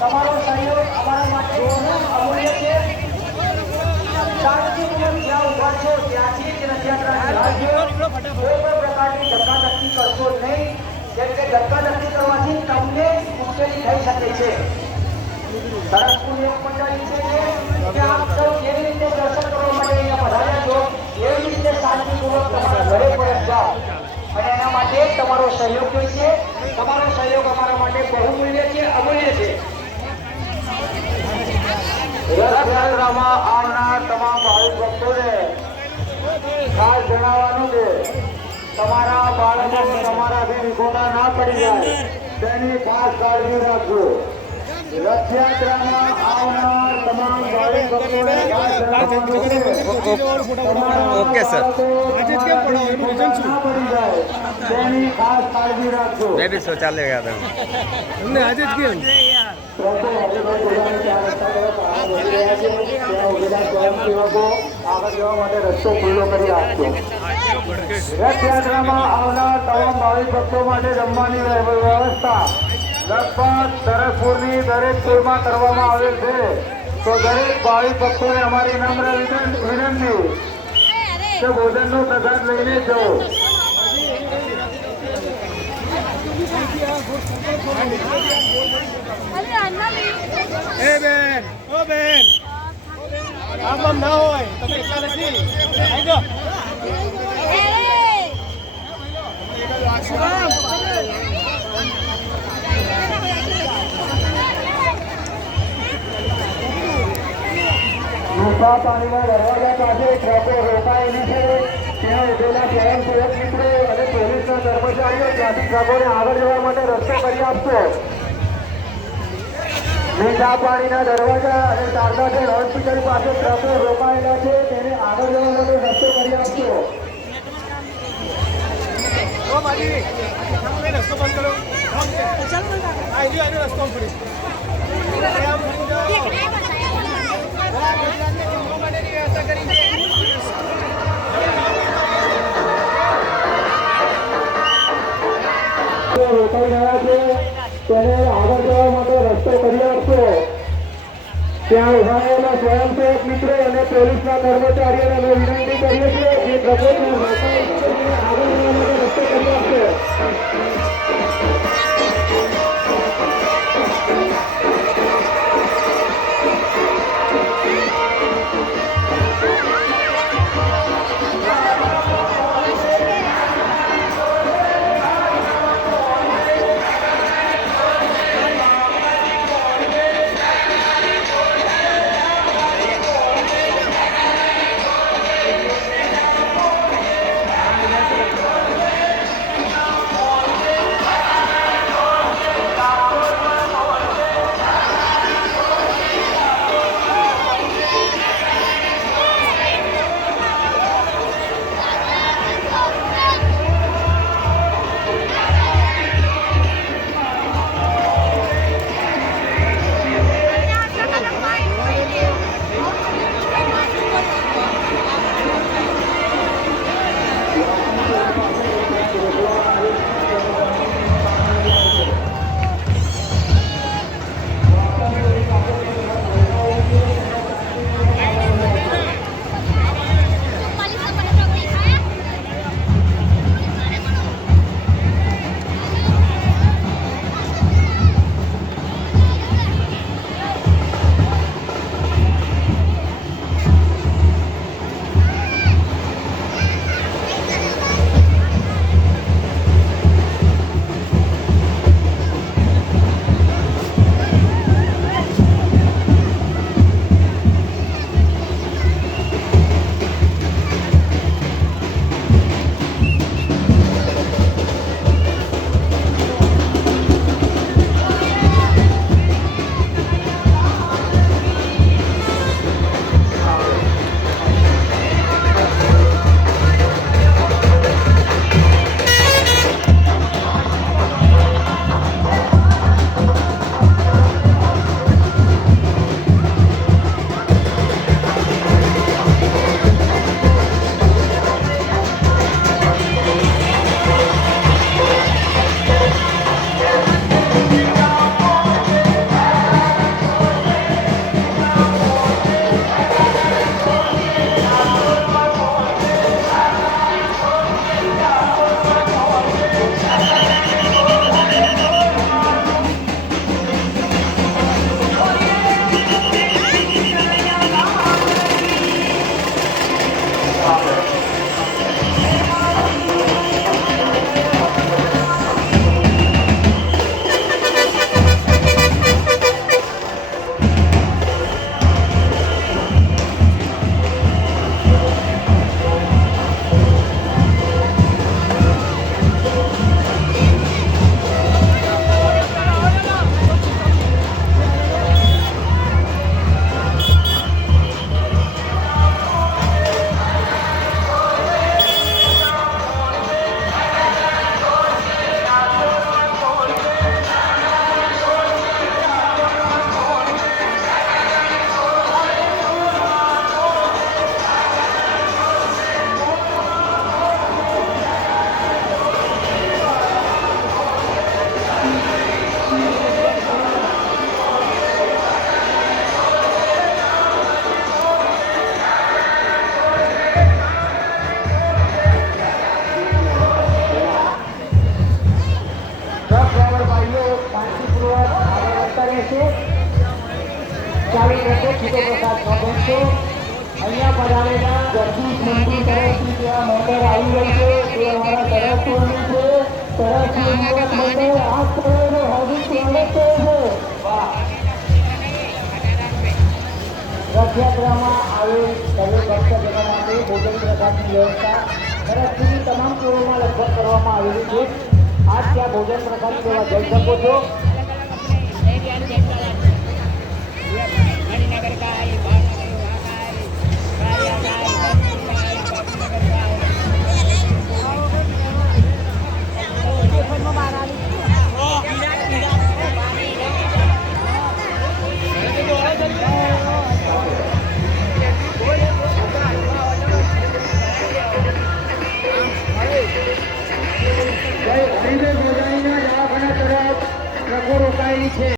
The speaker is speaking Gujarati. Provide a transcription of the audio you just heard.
તમારો સહયોગ અમારા માટે અમૂલ્ય છે. શાંતિપૂર્વક જ્યાં ઉભા છો ત્યાંથી જ રથયાત્રા કોઈ પણ પ્રકારની ધક્કાધક્કી કરશો નહીં. જેમ કે ધક્કાધક્કી કરવાથી તમને મુશ્કેલી થઈ શકે છે. સરસપુર એક મંડળી છે કે આપ સૌ કેવી રીતે દર્શન કરવા માટે અહીંયા પધાર્યા છો એવી રીતે શાંતિપૂર્વક તમારા ઘરે પરત જાઓ. અને એના માટે તમારો સહયોગ જોઈશે. તમારો સહયોગ અમારા માટે બહુમૂલ્ય છે, અમૂલ્ય છે. રથયાત્રામાં આવનાર તમામ ભાવિક ભક્તોને ખાસ જણાવવાનું છે તમારા બાળકો તમારાથી વિખોટા ના પડી જાય તેની ખાસ કાળજી રાખજો. રથયાત્રામાં આવનાર તમામ ભાવિક ભક્તોને ખાસ જણાવવાનું છે ઓકે સર તેની ખાસ કાળજી રાખજો. લેડીઝ ચાલે ગયા તમે તમને આજે જ કેમ આગળ જવા માટે રસ્તો ખુલ્લો કરી આપજો. રથયાત્રામાં આવનાર તમામ ભાવિક ભક્તો માટે જમવાની વ્યવસ્થા લગભગ સરસપુરની દરેક સ્કૂલમાં કરવામાં આવેલ છે. તો દરેક ભાવિક ભક્તોને અમારી નમ્ર વિનંતી કે ભોજનનો પ્રસાદ લઈને જવો. એ બેન ઓ બેન આમ ના હોય તમે એટલા નથી આવજો મોટા પાણીના દરવાજા પાસે ટ્રકો રોકાયેલી છે. ત્યાં ઉભેલા સ્વયંસેવક મિત્રો અને પોલીસના કર્મચારીઓ ત્યાંથી ટ્રકોને આગળ જવા માટે રસ્તો કરી આપશો. મીઠા પાણીના દરવાજા અને શારદાબેન હોસ્પિટલ પાસે ટ્રકો રોકાયેલા છે તેને આગળ જવા માટે રસ્તો કરી આપશો. રસ્તો બંધ કરો રસ્તો પડી રોકાઈ રહ્યા છે તેને આગળ જવા માટે રસ્તો કરી આપશો. ત્યાં ઉભા રહેલા સ્વયંસેવક મિત્રો અને પોલીસના કર્મચારીઓને અમે વિનંતી કરીએ છીએ કે પ્રભુને આગળ જવા માટે રસ્તો કરી આપશો. રહેશે છૂટો પ્રસાદ ન પહોંચશો. અહીંયા પધારેલા જગદીશ મંદિર તરફથી ત્યાં મેમ્બર આવી ગઈ છે તે અમારા તરફથી છે. તરફથી યુવક મંડળ આ સ્થળે હાર્દિક સ્વાગત કરે છે. વાહ. રથયાત્રામાં આવેલ સર્વે ભક્તજનો માટે ભોજન પ્રસાદની વ્યવસ્થા તરફથી તમામ ટોળોમાં લગભગ કરવામાં આવેલી છે. આજ ત્યાં ભોજન પ્રસાદ સેવા જઈ શકો છો.